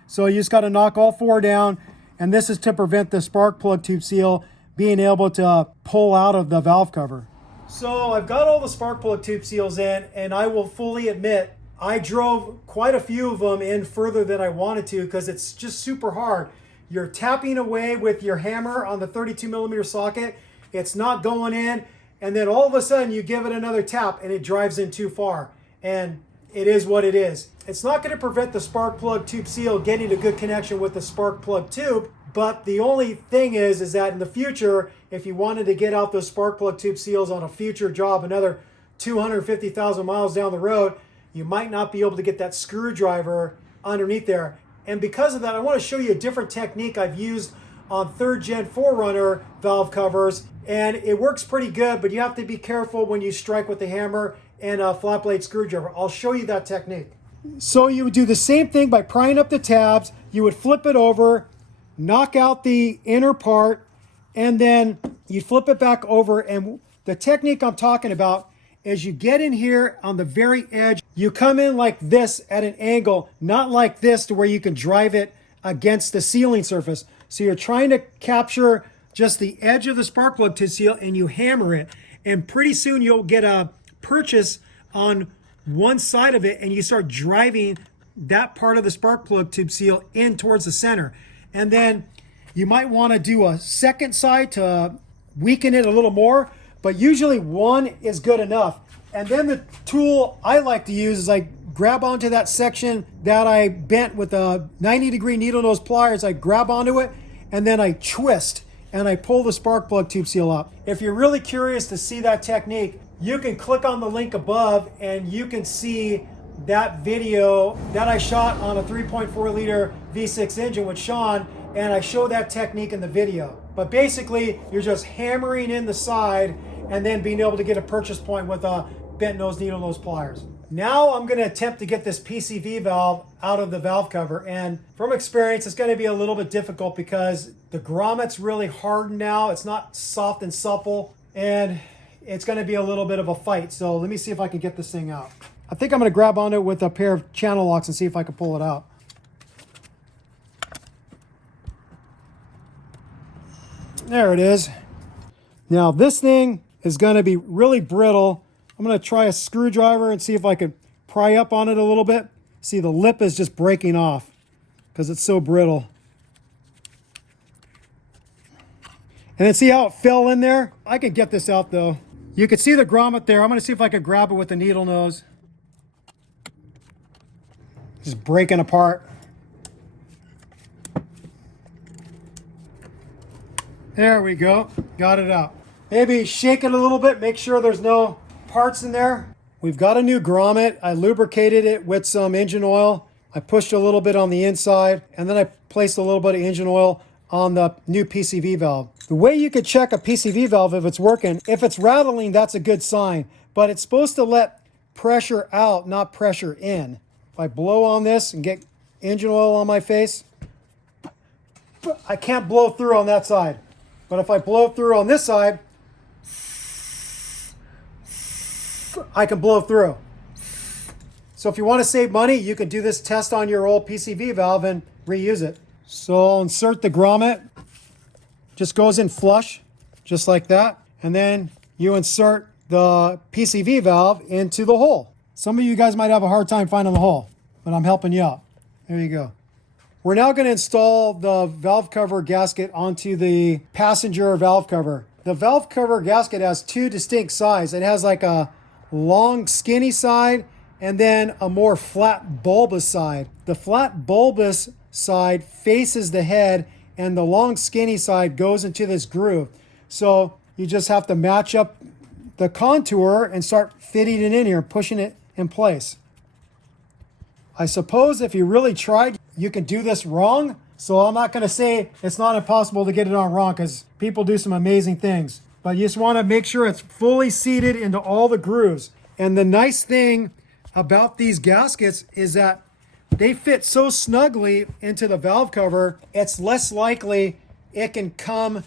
So you just got to knock all 4 down, and this is to prevent the spark plug tube seal being able to pull out of the valve cover. So I've got all the spark plug tube seals in, and I will fully admit I drove quite a few of them in further than I wanted to, because it's just super hard. You're tapping away with your hammer on the 32 millimeter socket. It's not going in. And then all of a sudden you give it another tap and it drives in too far. And it is what it is. It's not going to prevent the spark plug tube seal getting a good connection with the spark plug tube. But the only thing is that in the future, if you wanted to get out those spark plug tube seals on a future job, another 250,000 miles down the road, you might not be able to get that screwdriver underneath there. And because of that, I want to show you a different technique I've used on 3rd Gen 4Runner valve covers. And it works pretty good, but you have to be careful when you strike with the hammer and a flat blade screwdriver. I'll show you that technique. So you would do the same thing by prying up the tabs. You would flip it over, knock out the inner part, and then you flip it back over. And the technique I'm talking about is you get in here on the very edge. You come in like this at an angle, not like this to where you can drive it against the sealing surface. So you're trying to capture just the edge of the spark plug tube seal, and you hammer it. And pretty soon you'll get a purchase on one side of it, and you start driving that part of the spark plug tube seal in towards the center. And then you might want to do a second side to weaken it a little more, but usually one is good enough. And then the tool I like to use is I grab onto that section that I bent with a 90-degree needle nose pliers. I grab onto it, and then I twist, and I pull the spark plug tube seal up. If you're really curious to see that technique, you can click on the link above, and you can see that video that I shot on a 3.4 liter V6 engine with Sean, and I show that technique in the video. But basically, you're just hammering in the side and then being able to get a purchase point with a bent nose needle nose pliers. Now I'm going to attempt to get this PCV valve out of the valve cover, and from experience it's going to be a little bit difficult because the grommet's really hard now. It's not soft and supple, and it's going to be a little bit of a fight. So let me see if I can get this thing out. I think I'm going to grab onto it with a pair of channel locks and see if I can pull it out. There it is. Now this thing is going to be really brittle. I'm going to try a screwdriver and see if I can pry up on it a little bit. See, the lip is just breaking off because it's so brittle. And then see how it fell in there? I can get this out though. You can see the grommet there. I'm going to see if I can grab it with the needle nose. Just breaking apart. There we go. Got it out. Maybe shake it a little bit. Make sure there's no parts in there. We've got a new grommet. I lubricated it with some engine oil. I pushed a little bit on the inside, and then I placed a little bit of engine oil on the new PCV valve. The way you could check a PCV valve if it's working, if it's rattling, that's a good sign, but it's supposed to let pressure out, not pressure in. If I blow on this and get engine oil on my face, I can't blow through on that side. But if I blow through on this side, I can blow through. So if you want to save money, you can do this test on your old PCV valve and reuse it. So I'll insert the grommet. Just goes in flush, just like that. And then you insert the PCV valve into the hole. Some of you guys might have a hard time finding the hole, but I'm helping you out. There you go. We're now going to install the valve cover gasket onto the passenger valve cover. The valve cover gasket has two distinct sides. It has like a long skinny side and then a more flat bulbous side. The flat bulbous side faces the head and the long skinny side goes into this groove. So you just have to match up the contour and start fitting it in here, pushing it in place. I suppose if you really tried, you can do this wrong. So I'm not going to say it's not impossible to get it on wrong because people do some amazing things. But you just want to make sure it's fully seated into all the grooves. And the nice thing about these gaskets is that they fit so snugly into the valve cover, it's less likely it can come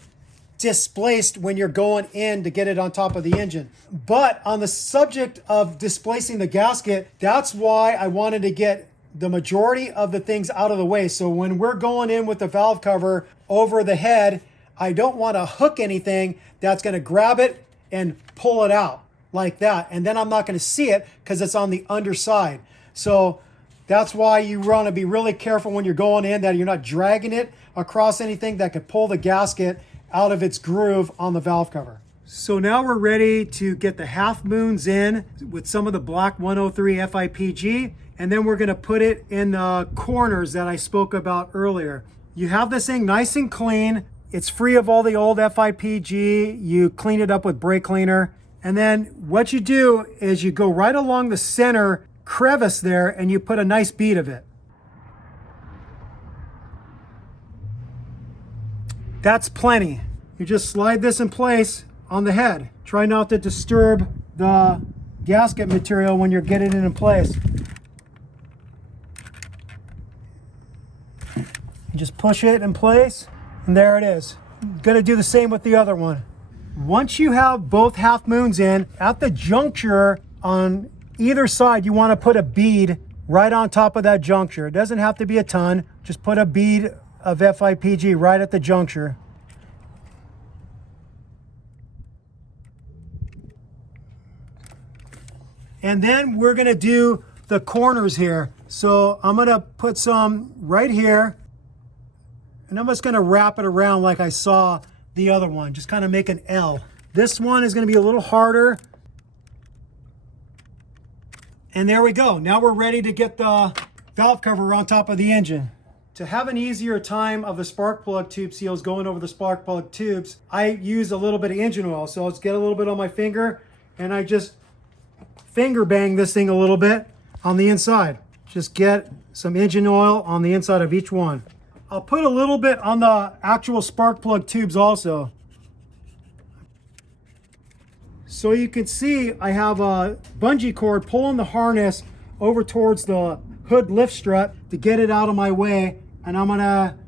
displaced when you're going in to get it on top of the engine. But on the subject of displacing the gasket, that's why I wanted to get the majority of the things out of the way. So when we're going in with the valve cover over the head, I don't want to hook anything that's going to grab it and pull it out like that. And then I'm not going to see it because it's on the underside. So that's why you want to be really careful when you're going in that you're not dragging it across anything that could pull the gasket out of its groove on the valve cover. So now we're ready to get the half moons in with some of the black 103 FIPG, and then we're going to put it in the corners that I spoke about earlier. You have this thing nice and clean. It's free of all the old FIPG. You clean it up with brake cleaner. And then what you do is you go right along the center crevice there and you put a nice bead of it. That's plenty. You just slide this in place on the head. Try not to disturb the gasket material when you're getting it in place. You just push it in place and there it is. Gonna do the same with the other one. Once you have both half moons in, at the juncture on either side, you want to put a bead right on top of that juncture. It doesn't have to be a ton. Just put a bead of FIPG right at the juncture. And then we're going to do the corners here. So I'm going to put some right here. And I'm just going to wrap it around like I saw the other one. Just kind of make an L. This one is going to be a little harder. And there we go. Now we're ready to get the valve cover on top of the engine. To have an easier time of the spark plug tube seals going over the spark plug tubes, I use a little bit of engine oil. So let's get a little bit on my finger and I just finger bang this thing a little bit on the inside. Just get some engine oil on the inside of each one. I'll put a little bit on the actual spark plug tubes also. So you can see I have a bungee cord pulling the harness over towards the hood lift strut to get it out of my way. And I'm gonna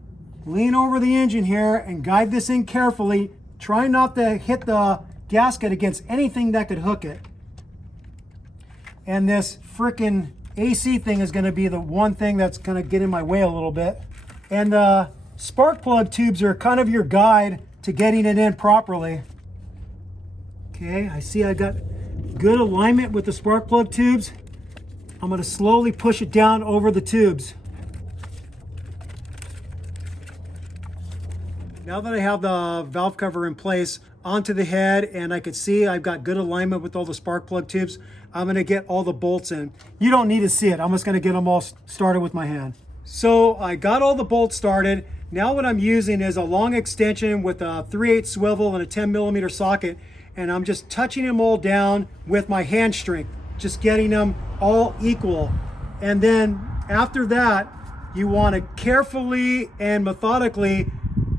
lean over the engine here and guide this in carefully. Try not to hit the gasket against anything that could hook it. And this frickin' AC thing is gonna be the one thing that's gonna get in my way a little bit. And the spark plug tubes are kind of your guide to getting it in properly. Okay, I see I got good alignment with the spark plug tubes. I'm gonna slowly push it down over the tubes. Now that I have the valve cover in place onto the head and I can see I've got good alignment with all the spark plug tubes, I'm gonna get all the bolts in. You don't need to see it. I'm just gonna get them all started with my hand. So I got all the bolts started. Now what I'm using is a long extension with a 3/8 swivel and a 10mm socket, and I'm just touching them all down with my hand strength, just getting them all equal. And then after that, you want to carefully and methodically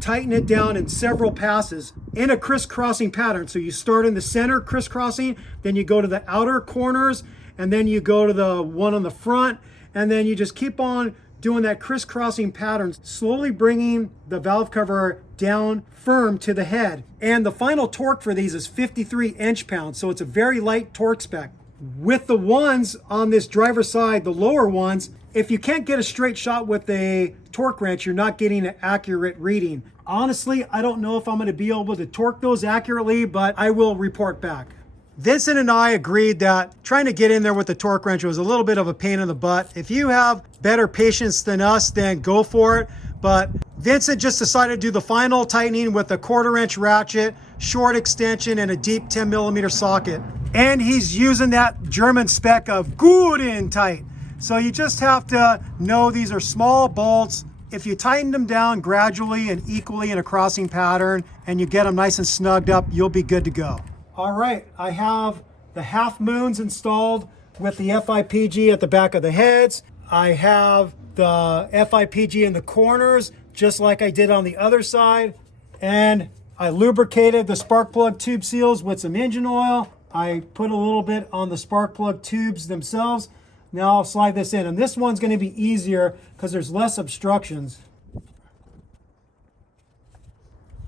tighten it down in several passes in a crisscrossing pattern. So you start in the center crisscrossing, then you go to the outer corners, and then you go to the one on the front, and then you just keep on doing that crisscrossing pattern, slowly bringing the valve cover down firm to the head. And the final torque for these is 53 inch-pounds, so it's a very light torque spec. With the ones on this driver's side, the lower ones, if you can't get a straight shot with a torque wrench, you're not getting an accurate reading. Honestly, I don't know if I'm gonna be able to torque those accurately, but I will report back. Vincent and I agreed that trying to get in there with the torque wrench was a little bit of a pain in the butt. If you have better patience than us, then go for it. But Vincent just decided to do the final tightening with a 1/4 inch ratchet, short extension, and a deep 10mm socket. And he's using that German spec of good and tight. So you just have to know these are small bolts. If you tighten them down gradually and equally in a crossing pattern and you get them nice and snugged up, you'll be good to go. All right, I have the half moons installed with the FIPG at the back of the heads. I have the FIPG in the corners, just like I did on the other side. And I lubricated the spark plug tube seals with some engine oil. I put a little bit on the spark plug tubes themselves. Now I'll slide this in, and this one's gonna be easier because there's less obstructions.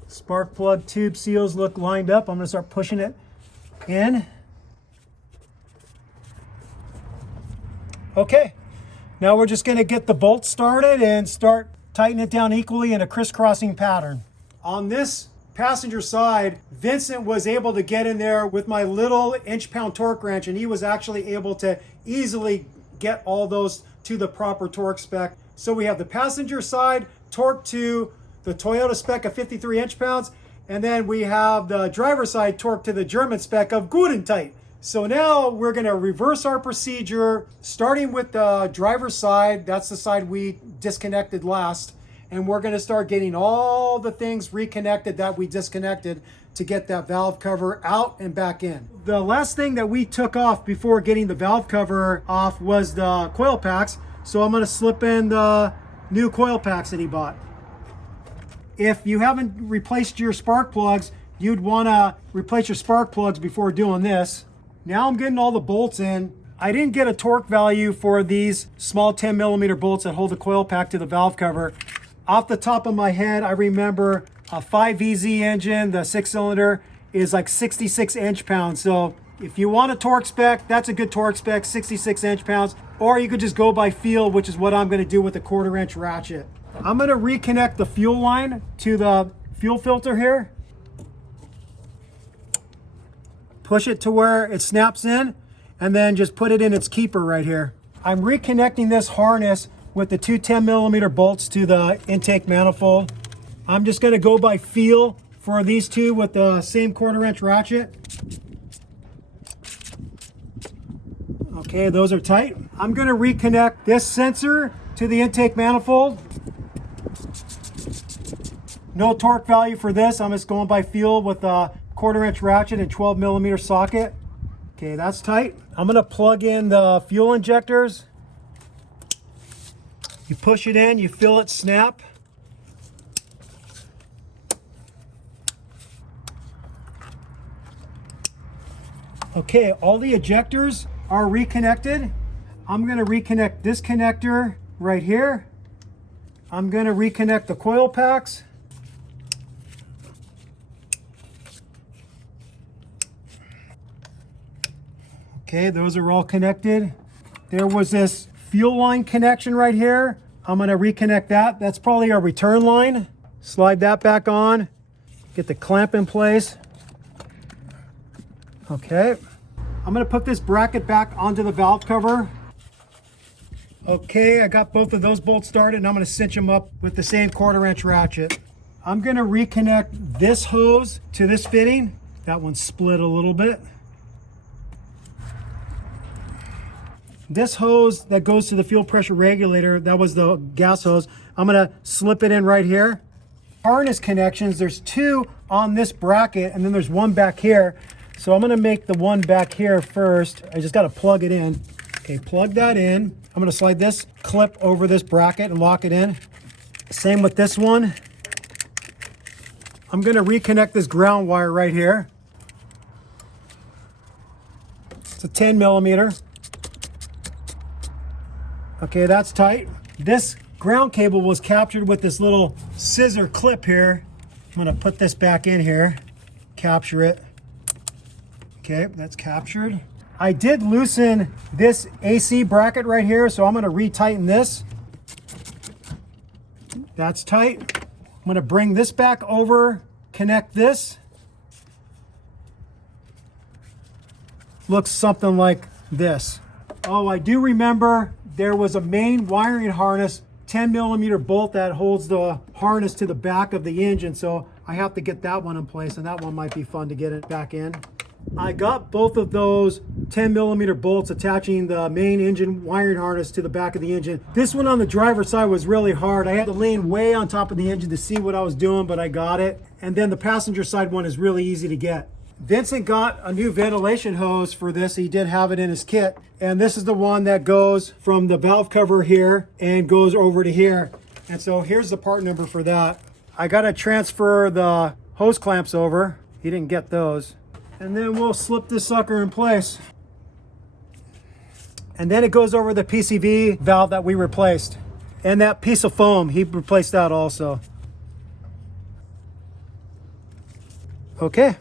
Spark plug tube seals look lined up. I'm gonna start pushing it in. Okay, now we're just gonna get the bolt started and start tightening it down equally in a crisscrossing pattern. On this passenger side, Vincent was able to get in there with my little inch-pound torque wrench, and he was actually able to easily get all those to the proper torque spec. So we have the passenger side torque to the Toyota spec of 53 inch-pounds, and then we have the driver's side torque to the German spec of good and tight. So now we're gonna reverse our procedure, starting with the driver's side. That's the side we disconnected last. And we're gonna start getting all the things reconnected that we disconnected to get that valve cover out and back in. The last thing that we took off before getting the valve cover off was the coil packs. So I'm gonna slip in the new coil packs that he bought. If you haven't replaced your spark plugs, you'd wanna replace your spark plugs before doing this. Now I'm getting all the bolts in. I didn't get a torque value for these small 10mm bolts that hold the coil pack to the valve cover. Off the top of my head, I remember a 5VZ engine, the 6-cylinder, is like 66 inch-pounds. So if you want a torque spec, that's a good torque spec, 66 inch-pounds. Or you could just go by feel, which is what I'm gonna do with a 1/4 inch ratchet. I'm gonna reconnect the fuel line to the fuel filter here. Push it to where it snaps in, and then just put it in its keeper right here. I'm reconnecting this harness with the two 10mm bolts to the intake manifold. I'm just gonna go by feel for these two with the same 1/4 inch ratchet. Okay, those are tight. I'm gonna reconnect this sensor to the intake manifold. No torque value for this. I'm just going by feel with a 1/4 inch ratchet and 12mm socket. Okay, that's tight. I'm gonna plug in the fuel injectors. You push it in, you feel it snap. Okay, all the ejectors are reconnected. I'm gonna reconnect this connector right here. I'm gonna reconnect the coil packs. Okay, those are all connected. There was this fuel line connection right here. I'm gonna reconnect that. That's probably our return line. Slide that back on. Get the clamp in place. Okay. I'm gonna put this bracket back onto the valve cover. Okay, I got both of those bolts started and I'm gonna cinch them up with the same 1/4 inch ratchet. I'm gonna reconnect this hose to this fitting. That one's split a little bit. This hose that goes to the fuel pressure regulator, that was the gas hose. I'm gonna slip it in right here. Harness connections, there's 2 on this bracket and then there's 1 back here. So I'm gonna make the 1 back here first. I just gotta plug it in. Okay, plug that in. I'm gonna slide this clip over this bracket and lock it in. Same with this one. I'm gonna reconnect this ground wire right here. It's a 10 millimeter. Okay, that's tight. This ground cable was captured with this little scissor clip here. I'm gonna put this back in here, capture it. Okay, that's captured. I did loosen this AC bracket right here, so I'm gonna retighten this. That's tight. I'm gonna bring this back over, connect this. Looks something like this. Oh, I do remember there was a main wiring harness, 10 millimeter bolt that holds the harness to the back of the engine, so I have to get that one in place, and that one might be fun to get it back in. I got both of those 10 millimeter bolts attaching the main engine wiring harness to the back of the engine. This one on the driver's side was really hard. I had to lean way on top of the engine to see what I was doing, but I got it. And then the passenger side one is really easy to get. Vincent got a new ventilation hose for this. He did have it in his kit. And this is the one that goes from the valve cover here and goes over to here. And so here's the part number for that. I got to transfer the hose clamps over. He didn't get those. And then we'll slip this sucker in place. And then it goes over the PCV valve that we replaced. And that piece of foam, he replaced that also. Okay.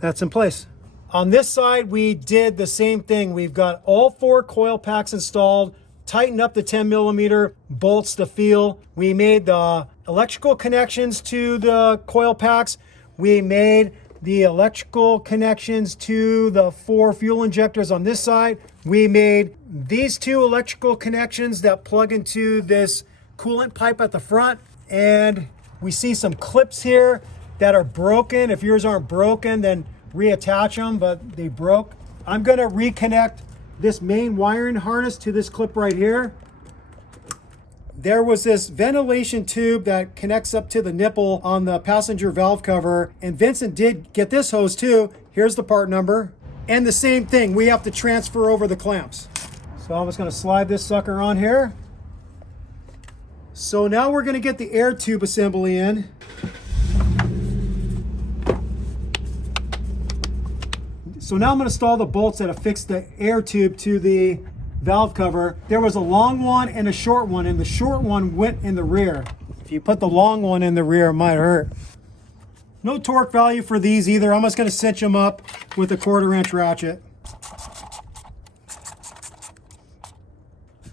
That's in place. On this side, we did the same thing. We've got all 4 coil packs installed, tightened up the 10 millimeter bolts to feel. We made the electrical connections to the coil packs. We made the electrical connections to the 4 fuel injectors on this side. We made these 2 electrical connections that plug into this coolant pipe at the front. And we see some clips here that are broken. If yours aren't broken, then reattach them, but they broke. I'm gonna reconnect this main wiring harness to this clip right here. There was this ventilation tube that connects up to the nipple on the passenger valve cover, and Vincent did get this hose too. Here's the part number. And the same thing, we have to transfer over the clamps. So I'm just gonna slide this sucker on here. So now we're gonna get the air tube assembly in. So now I'm going to install the bolts that affix the air tube to the valve cover. There was a long one and a short one, and the short one went in the rear. If you put the long one in the rear, it might hurt. No torque value for these either. I'm just going to cinch them up with a 1/4 inch ratchet.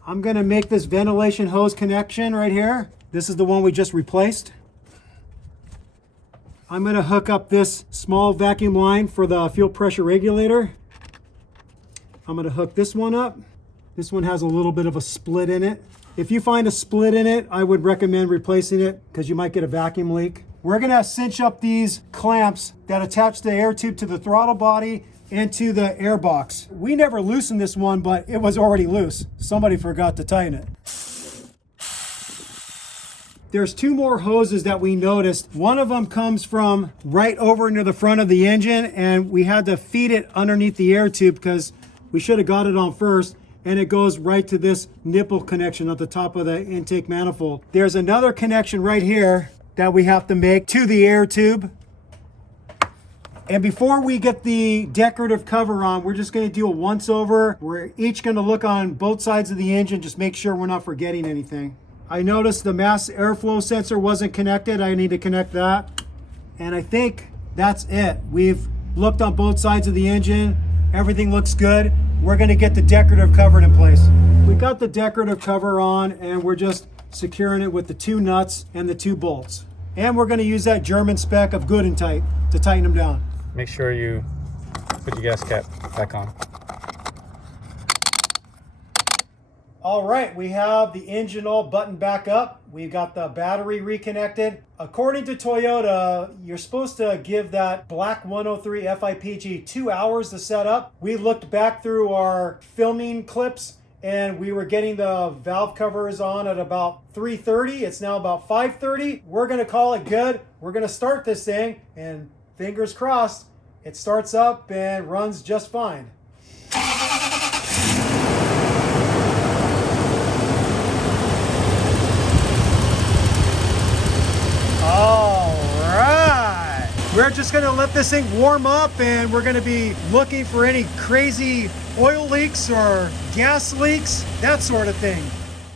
I'm going to make this ventilation hose connection right here. This is the one we just replaced. I'm going to hook up this small vacuum line for the fuel pressure regulator. I'm going to hook this one up. This one has a little bit of a split in it. If you find a split in it, I would recommend replacing it because you might get a vacuum leak. We're going to cinch up these clamps that attach the air tube to the throttle body and to the air box. We never loosened this one, but it was already loose. Somebody forgot to tighten it. There's 2 more hoses that we noticed. One of them comes from right over into the front of the engine, and we had to feed it underneath the air tube because we should have got it on first, and it goes right to this nipple connection at the top of the intake manifold. There's another connection right here that we have to make to the air tube. And before we get the decorative cover on, we're just going to do a once over. We're each going to look on both sides of the engine, just make sure we're not forgetting anything. I noticed the mass airflow sensor wasn't connected. I need to connect that. And I think that's it. We've looked on both sides of the engine. Everything looks good. We're going to get the decorative cover in place. We got the decorative cover on and we're just securing it with the 2 nuts and the 2 bolts. And we're going to use that German spec of good and tight to tighten them down. Make sure you put your gasket back on. All right, we have the engine all buttoned back up. We've got the battery reconnected. According to Toyota, you're supposed to give that black 103 FIPG 2 hours to set up. We looked back through our filming clips and we were getting the valve covers on at about 3:30. It's now about 5:30. We're gonna call it good. We're gonna start this thing and fingers crossed, it starts up and runs just fine. All right. We're just gonna let this thing warm up and we're gonna be looking for any crazy oil leaks or gas leaks, that sort of thing.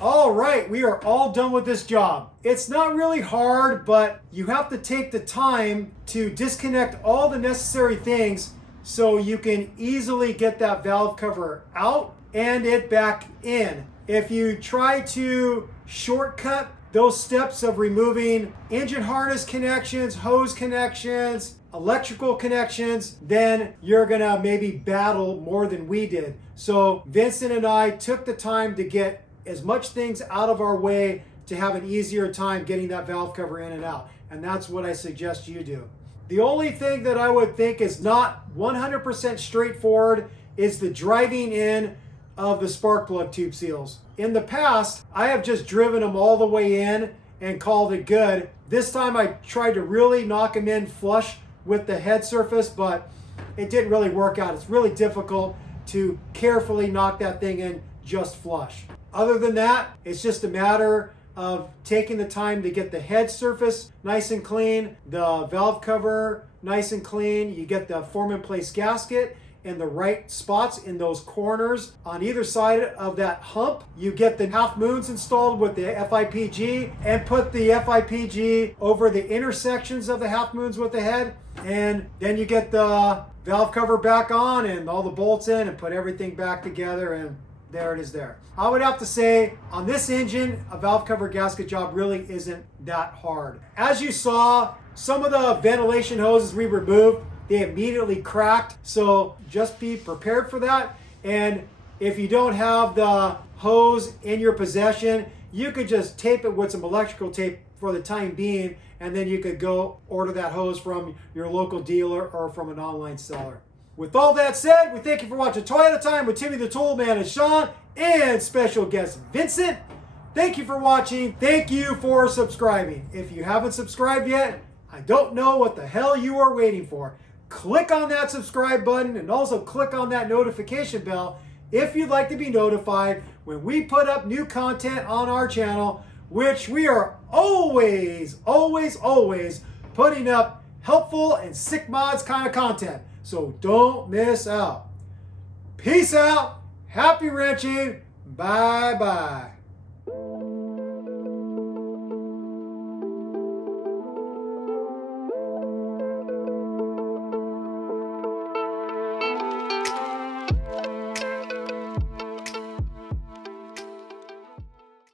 All right, we are all done with this job. It's not really hard, but you have to take the time to disconnect all the necessary things so you can easily get that valve cover out and it back in. If you try to shortcut those steps of removing engine harness connections, hose connections, electrical connections, then you're gonna maybe battle more than we did. So Vincent and I took the time to get as much things out of our way to have an easier time getting that valve cover in and out. And that's what I suggest you do. The only thing that I would think is not 100% straightforward is the driving in of the spark plug tube seals. In the past, I have just driven them all the way in and called it good. This time I tried to really knock them in flush with the head surface, but it didn't really work out. It's really difficult to carefully knock that thing in just flush. Other than that, it's just a matter of taking the time to get the head surface nice and clean, the valve cover nice and clean. You get the form in place gasket in the right spots in those corners on either side of that hump. You get the half moons installed with the FIPG and put the FIPG over the intersections of the half moons with the head. And then you get the valve cover back on and all the bolts in and put everything back together, and there it is there. I would have to say on this engine, a valve cover gasket job really isn't that hard. As you saw, some of the ventilation hoses we removed, they immediately cracked. So just be prepared for that. And if you don't have the hose in your possession, you could just tape it with some electrical tape for the time being, and then you could go order that hose from your local dealer or from an online seller. With all that said, we thank you for watching Toyota Time with Timmy the Tool Man and Sean and special guest Vincent. Thank you for watching. Thank you for subscribing. If you haven't subscribed yet, I don't know what the hell you are waiting for. Click on that subscribe button and also click on that notification bell if you'd like to be notified when we put up new content on our channel, which we are always putting up helpful and sick mods kind of content. So don't miss out. Peace out. Happy wrenching. Bye-bye.